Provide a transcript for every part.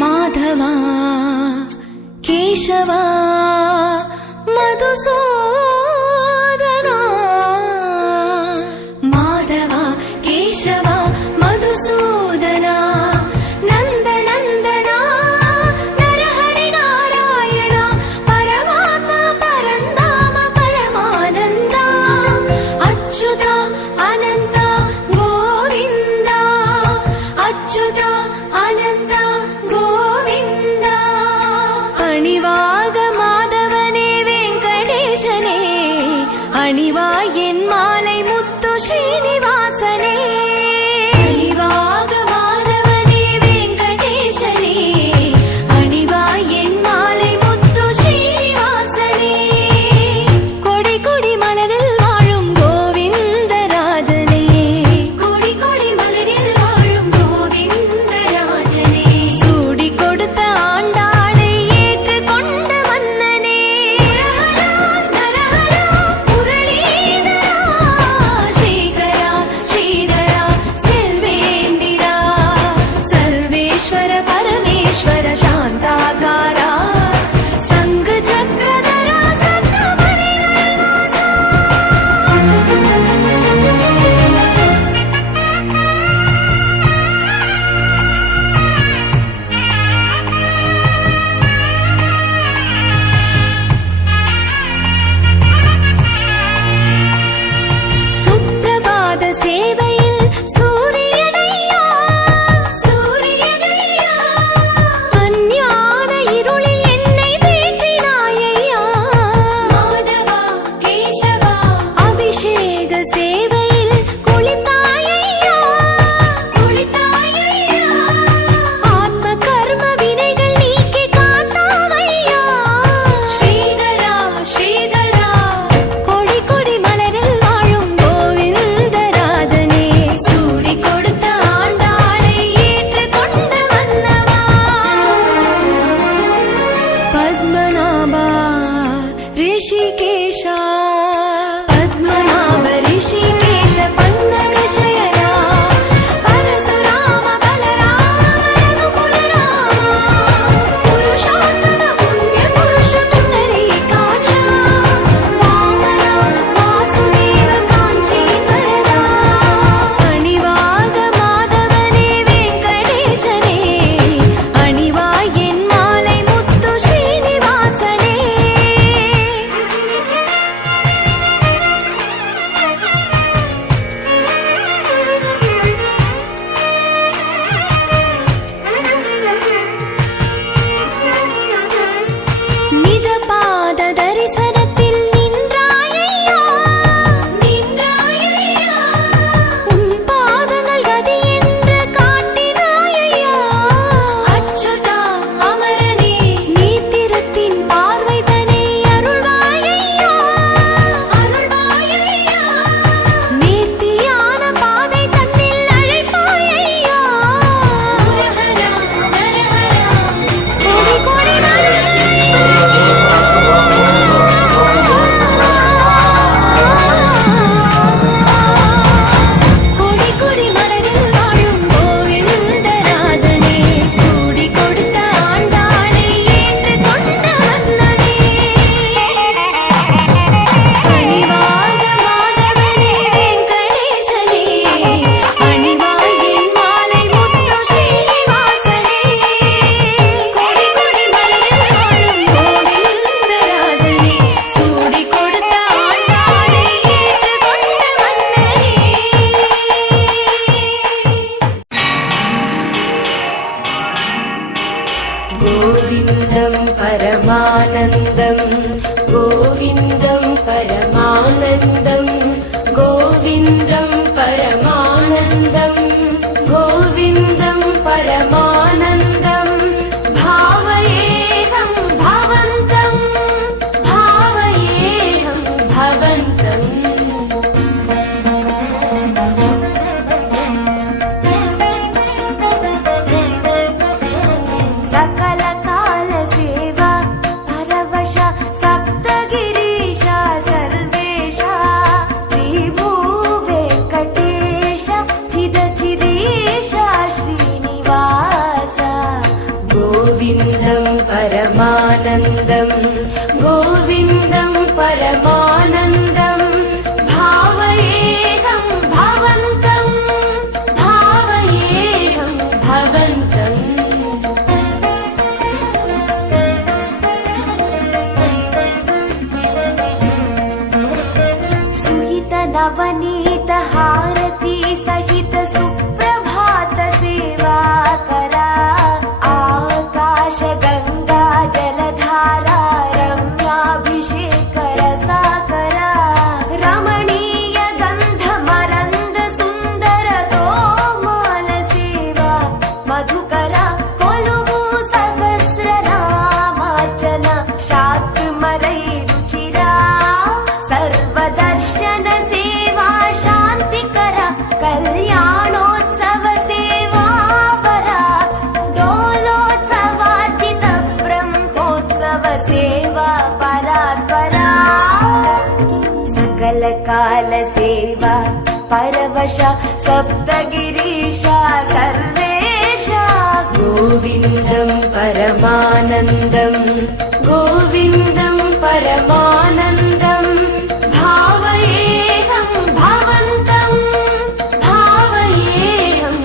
माधवा केशवा मधुसूदना माधवा केशवा मधुसूदना नन्दनन्दना नरहरि नारायण परमात्मा परन्धाम परमानन्दा अच्युता अनन्त गोविन्दा अच्युता अनन्त அணிவாய் என் மாலை முத்து ஸ்ரீனிவாசனே அணிவாக மாதவனே வெங்கடேசனே அணிவாய் என் மாலை முத்து ஸ்ரீனிவாசனே கொடி கொடி மலரில் வாழும் கோவிந்தராஜனே கொடி கொடி மலரில் வாழும் கோவிந்தராஜனே சூடி கொடுத்த ஆண்டாளை ஏற்று கொண்ட மன்னனே श्री परमानन्दं गोविन्दं परमानन्दं भावयेऽहं भवन्तं भावयेऽहं भवन्तम् सुहित नवनीत हारती सहित सुप्रभात सेवा करा आकाश गंगा जलधारा रम्याभिषेक रसा करा रमणीय गंध मरंद सुंदर तोमाल सेवा मधुकरा कोलुवु सहस्रनामार्चन शाक्मरै रुचिरा सर्वदर्शन सेवा शांतिकर कल्याणोत्सव सेवा वरा डोलोत्सवार्चित ब्रह्मोत्सव सेवा परात्परा सकल काल सेवा परवश सप्तगिरीशा सर्वेशा गोविन्दं परमानन्दं गोविन्दं परमानन्दं भावयेऽहं भवन्तं भावयेऽहं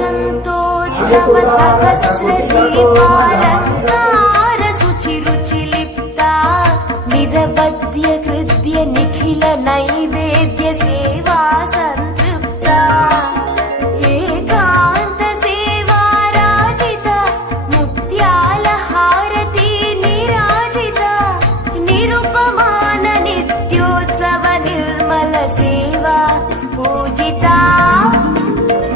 वसन्तोत्सव सहस्रदीपालङ्कार शुचिरुचिलिप्ता निरवध्य कृत्य निखिल नैवेद्य सेवा संतृप्ता एकान्त सेवा राजिता मुक्त्याल हारती निराजिता निरुपमान नित्योत्सव निर्मल सेवा पूजिता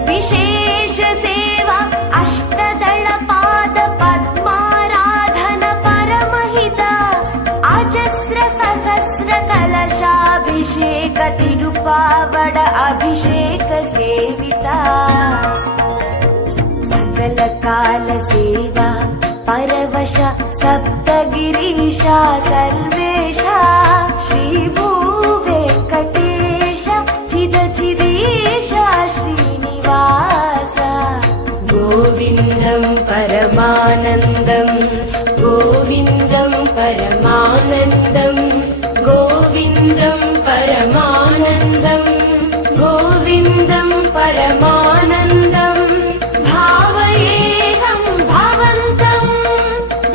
विशेष सेवा अष्टदल पाद पद्माराधन परमहिता अजस्र सहस्र कलशाभिषेक तिरुपावड अभिषेक सेविता सकल काल सेवा परवश सप्तगिरीशा सर्वेशा श्री भूवेङ्कटेश चिद चिदीशा श्रीनिवास गोविन्दं परमानन्दं गोविन्दं परमानन्दं गोविन्दं परमानन्दं गोविन्दं परमानन्दं भावयेऽहं भवन्तं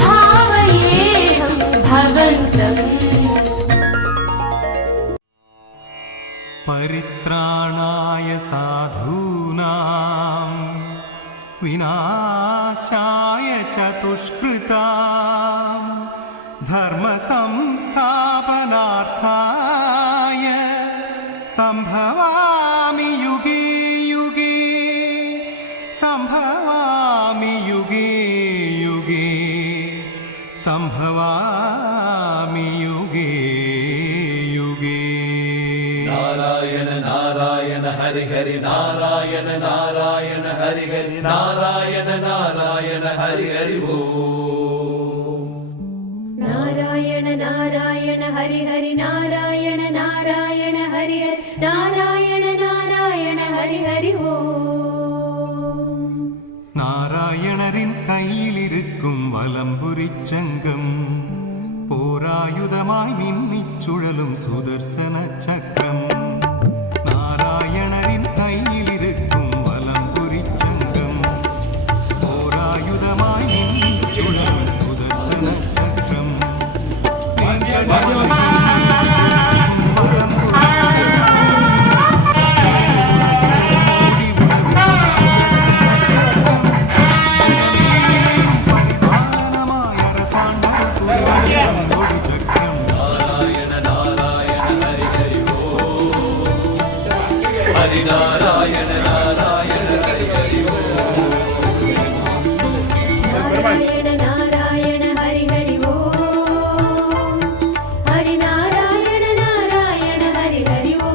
भावयेऽहं भवन्तम् परित्राणाय साधूनां विनाशाय च दुष्कृतां धर्मसंस्थापनार्थाय सम्भवामि युगे युगे सम्भवामि युगे युगे सम्भवामि युगे युगे नारायण नारायण हरि हरि नारायण नारायण हरि हरि नारायण नारायण हरि हरि ओ नारायण नारायण हरि हरि नारायण नारायण हरि हरि नारायण नारायण हरि हरि ओ நாராயணரின் கையிலிருக்கும் வலம்புரிச் சங்கம் போராயுதமாய் மின்னிச் சுழலும் சுதர்சன சக்கரம் நாராயணரின் கையிலிருக்கும் வலம்புரிச் சங்கம் போராயுதமாய் மின்னிச் சுழலும் சுதர்சன சக்கரம் हरि नारायण नारायण हरि हरि ओ नारायण नारायण हरि हरि ओ हरि नारायण नारायण हरि हरि ओ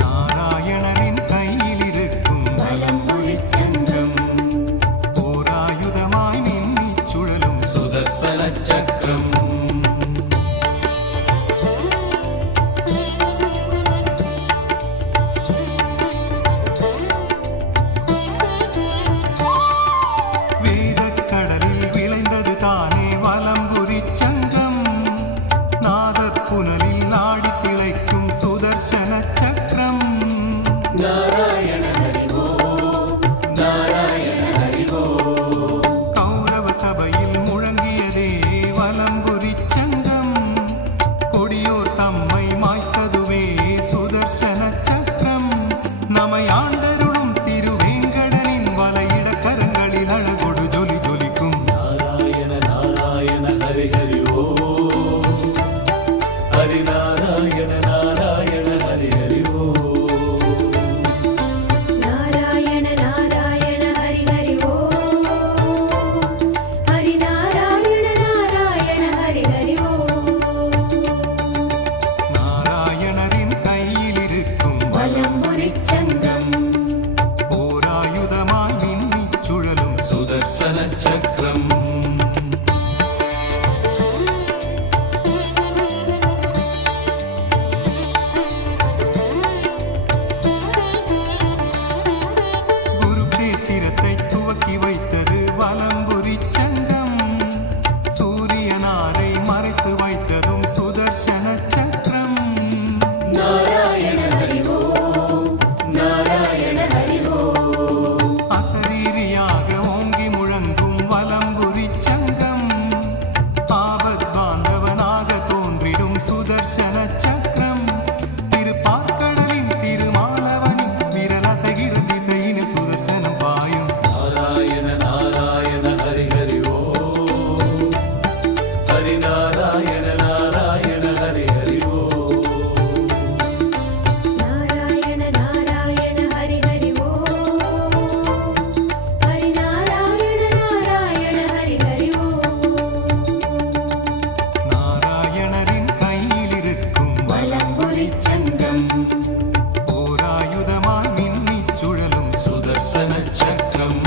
நாராயணரின் கையிலிருக்கும் வலம்புரிச் சங்கம் போராயுதம் ஹரி நாராயண நாராயண ஹரி ஹரி ஓம் நாராயண நாராயண ஹரி ஹரி ஓம் ஹரி நாராயண நாராயண ஹரி ஹரி ஓம் நாராயணரின் கையில் இருக்கும் வலம்புரிச் சங்கம் போராயுதமாய் மின்னிச் சுழலும் சுதர்சன சக்கரம் குருக்ஷேத்திரத்தை துவக்கி வைத்தது வலம்புரிச் சங்கம் சூரியனாரை மறைத்து வைத்ததும் சுதர்சன சக்கரம் நாராயண ஹரி ஓம் நாராயண ஹரி ஓம் அசரீரியாக ஓங்கி முழங்கும் வலம்புரிச் சங்கம் ஆபத் பாந்தவனாக தோன்றிடும் சுதர்சன சக்கரம் திருப்பாற்கடலின் திருமாலவனின் விரலசகிற திசையினில் சுதர்சனம் பாயும் நாராயண நாராயண ஹரி ஹரி ஓம் ஹரி நாராயண நாராயண ஹரி ஹரி ஓம் நாராயண நாராயண ஹரி ஹரி ஓம் ஹரி நாராயண நாராயண ஹரி ஹரி ஓம் நாராயணரின் கையில் இருக்கும் வலம்புரிச் சங்கம் போராயுதமாய் மின்னிச் சுழலும் சுதர்சன சக்கரம்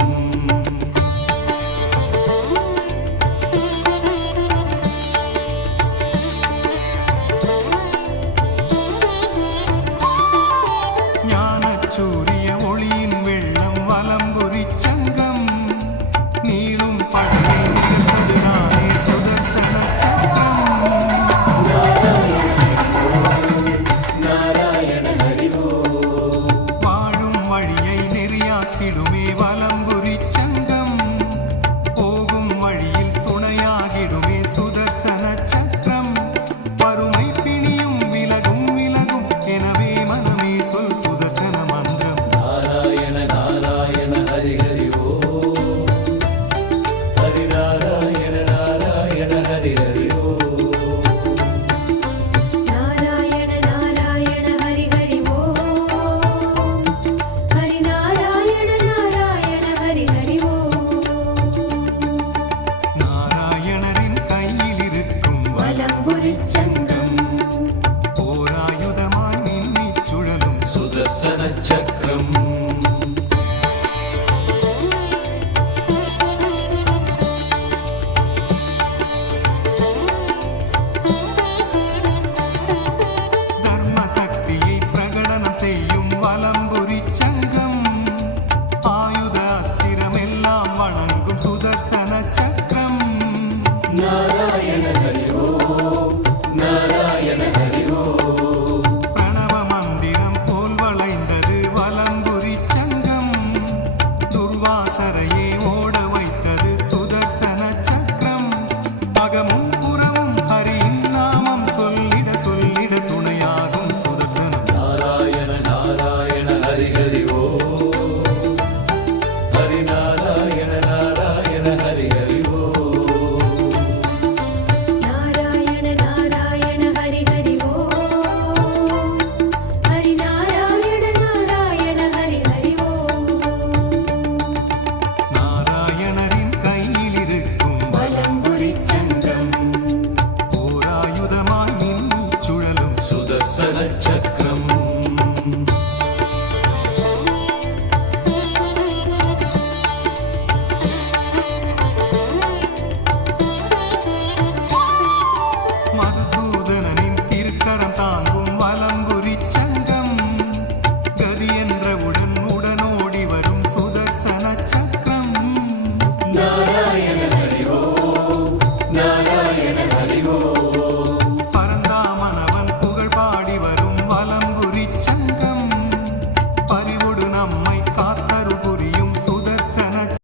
ஞானச் சூரிய ஒளியின் வெள்ளம் வலம்புரிச் சங்கம் நீளும் படலை நிறுத்ததுதானே சுதர்சன சக்கரம் நாராயண ஹரி ஓம் வாழும் வழியை நெறியாக்கிடுமே வலம்புரிச் சங்கம் போகும் வழியில் துணையாகிடுமே சுதர்சன சக்கரம் வறுமை பிணியும் விலகும் விலகும் எனவே மனமே சொல் சுதர்சன மந்திரம் நாராயண நாராயண ஹரி ஹரி ஓம் ஹரி நாராயண நாராயண ஹரி ஹரி ஓம் நாராயண நாராயண ஹரி ஹரி ஓம் ஹரி நாராயண நாராயண ஹரி ஹரி ஓம் நாராயணரின் கையில் இருக்கும் வலம்புரிச் சங்கம் போராயுதமாய் மின்னிச் சுழலும் சுதர்சன சக்கரம் தர்ம சக்தியை பிரகடனம் செய்யும் வலம்புரிச் சங்கம் ஆயுத அஸ்திரம் எல்லாம் வணங்கும் சுதர்சன சக்கரம் நாராயண ஹரி ஓம் நாராயண ஹரி ஓம் பிரணவ மந்திரம் போல் வளைந்தது வலம்புரிச் சங்கம் துர்வாசரையே ஓட வைத்தது சுதர்சன சக்கரம் அகமும் புறமும் ஹரியின் நாமம் சொல்லிட சொல்லிட துணையாகும் சுதர்சனம் நாராயண நாராயண ஹரி ஹரி ஓம் ஹரி நாராயண நாராயண ஹரி ஹரி ஓம் நாராயண நாராயண ஹரி ஹரி ஓம் ஹரி நாராயண நாராயண ஹரி ஹரி ஓம் நாராயணரின் கையில் இருக்கும் வலம்புரிச் சங்கம் போராயுதமாய் மின்னிச் சுழலும் சுதர்சன சக்கரம்